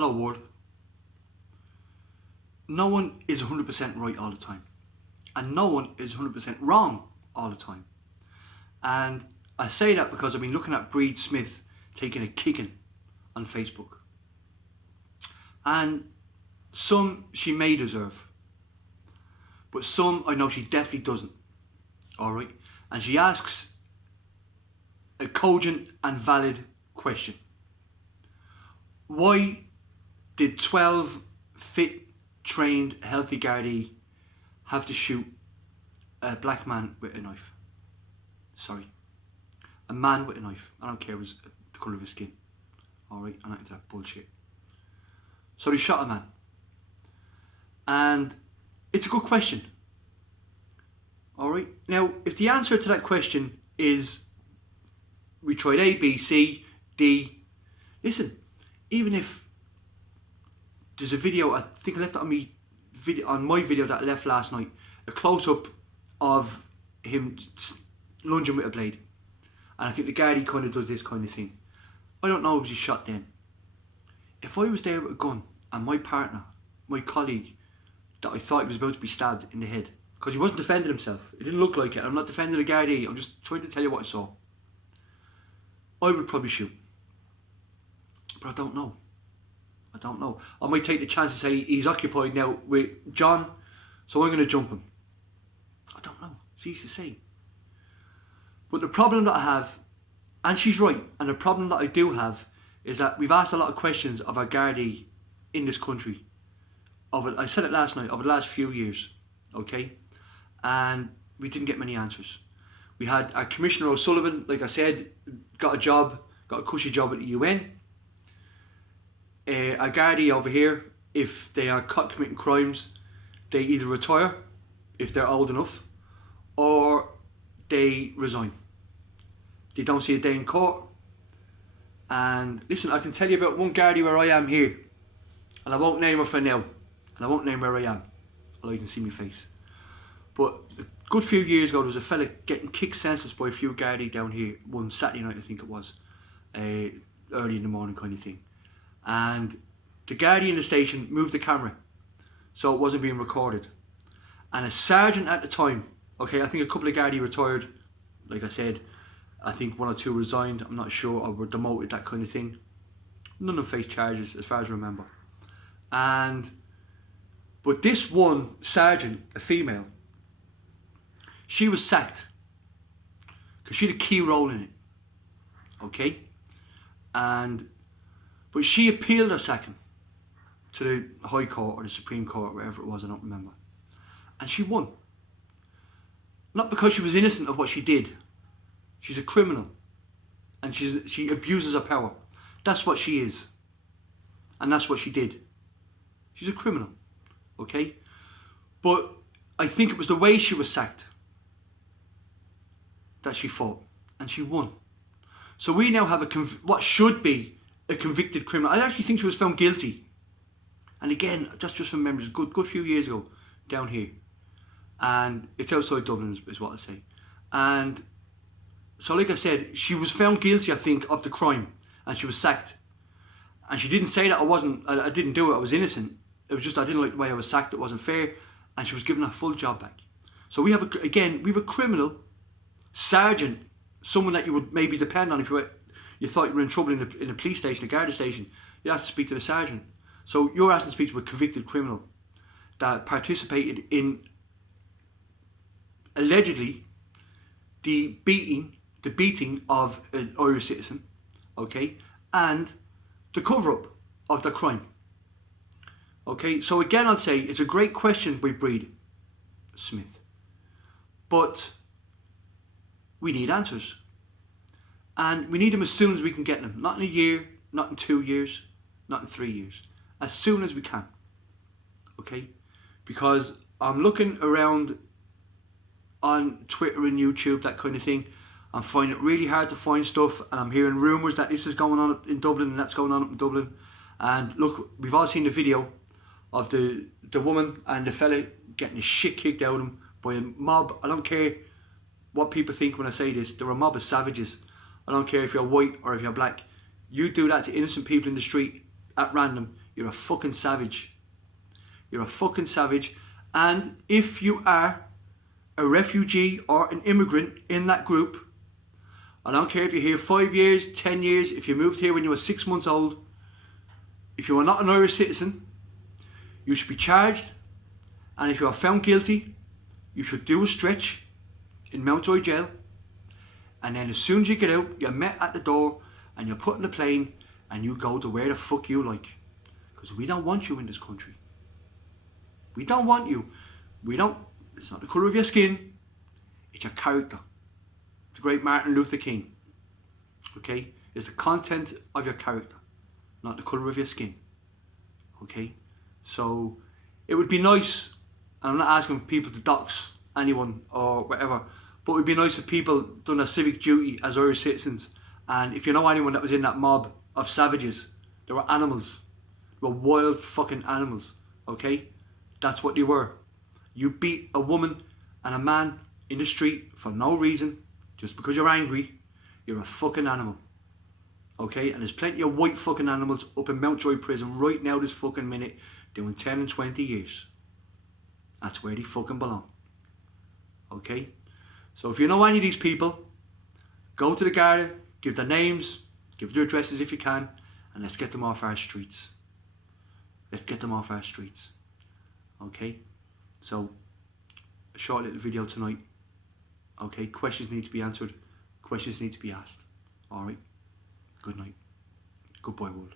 Hello world. No one is 100% right all the time. And no one is 100% wrong all the time. And I say that because I've been looking at Brid Smith taking a kicking on Facebook. And some she may deserve. But some I know she definitely doesn't. Alright? And she asks a cogent and valid question. Why did 12 fit, trained, healthy Gardaí have to shoot a black man with a knife? Sorry. A man with a knife. I don't care the colour of his skin. Alright, I'm not into that bullshit. So they shot a man. And it's a good question. Alright, now if the answer to that question is we tried A, B, C, D, listen, even if there's a video, I think I left it on my video that I left last night, a close-up of him lunging with a blade. And I think the Gardaí kind of does this kind of thing. I don't know if he shot then. If I was there with a gun and my partner, my colleague, that I thought he was about to be stabbed in the head, because he wasn't defending himself, it didn't look like it, I'm not defending the Gardaí, I'm just trying to tell you what I saw, I would probably shoot. But I don't know. I don't know. I might take the chance to say he's occupied now with John, so I'm going to jump him. I don't know. It's easy to say. But the problem that I have, and she's right, and the problem that I do have is that we've asked a lot of questions of our Gardaí in this country. I said it last night, over the last few years, okay? And we didn't get many answers. We had our Commissioner O'Sullivan, like I said, got a cushy job at the UN. Our Gardaí over here, if they are caught committing crimes, they either retire, if they're old enough, or they resign. They don't see a day in court. And listen, I can tell you about one Gardaí where I am here, and I won't name her for now, and I won't name where I am, although you can see my face. But a good few years ago, there was a fella getting kicked senseless by a few Gardaí down here one Saturday night, I think it was, early in the morning kind of thing. And the Gardaí in the station moved the camera so it wasn't being recorded. And a sergeant at the time, okay, I think a couple of Gardaí retired, like I said, I think one or two resigned, I'm not sure, or were demoted, that kind of thing. None of them faced charges, as far as I remember. But this one sergeant, a female, she was sacked because she had a key role in it, okay? But she appealed her sacking to the High Court or the Supreme Court, wherever it was, I don't remember. And she won. Not because she was innocent of what she did. She's a criminal. And she abuses her power. That's what she is. And that's what she did. She's a criminal. Okay? But I think it was the way she was sacked that she fought. And she won. So we now have what should be a convicted criminal. I actually think she was found guilty. And again, just from memory, a good few years ago, down here. And it's outside Dublin, is what I say. And so, like I said, she was found guilty, I think, of the crime. And she was sacked. And she didn't say that I didn't do it, I was innocent. It was just, I didn't like the way I was sacked, it wasn't fair. And she was given a full job back. So we have, we have a criminal, sergeant, someone that you would maybe depend on if you thought you were in trouble in a police station, a Garda station. You asked to speak to the sergeant. So you're asking to speak to a convicted criminal that participated in, allegedly, the beating of an Irish citizen, okay, and the cover-up of the crime. Okay, so again I'll say it's a great question by Brid Smith, but we need answers. And we need them as soon as we can get them. Not in a year, not in 2 years, not in 3 years. As soon as we can. Okay? Because I'm looking around on Twitter and YouTube, that kind of thing. I'm finding it really hard to find stuff. And I'm hearing rumours that this is going on up in Dublin and that's going on up in Dublin. And look, we've all seen the video of the woman and the fella getting the shit kicked out of him by a mob. I don't care what people think when I say this. They're a mob of savages. I don't care if you're white or if you're black. You do that to innocent people in the street at random, you're a fucking savage. You're a fucking savage. And if you are a refugee or an immigrant in that group, I don't care if you're here 5 years, 10 years, if you moved here when you were 6 months old, if you are not an Irish citizen, you should be charged, and if you are found guilty, you should do a stretch in Mountjoy jail, and then as soon as you get out, you're met at the door and you're put in the plane and you go to where the fuck you like. Because we don't want you in this country. We don't want you. It's not the colour of your skin, it's your character. The great Martin Luther King. Okay? It's the content of your character, not the colour of your skin. Okay? So it would be nice, and I'm not asking people to dox anyone or whatever, but it would be nice if people done their civic duty as Irish citizens. And if you know anyone that was in that mob of savages, they were animals. They were wild fucking animals. Okay? That's what they were. You beat a woman and a man in the street for no reason, just because you're angry, you're a fucking animal. Okay? And there's plenty of white fucking animals up in Mountjoy prison right now this fucking minute doing 10 and 20 years. That's where they fucking belong. Okay? So if you know any of these people, go to the Garda, give their names, give their addresses if you can, and let's get them off our streets. Let's get them off our streets. Okay? So, a short little video tonight. Okay? Questions need to be answered. Questions need to be asked. Alright? Good night. Goodbye, world.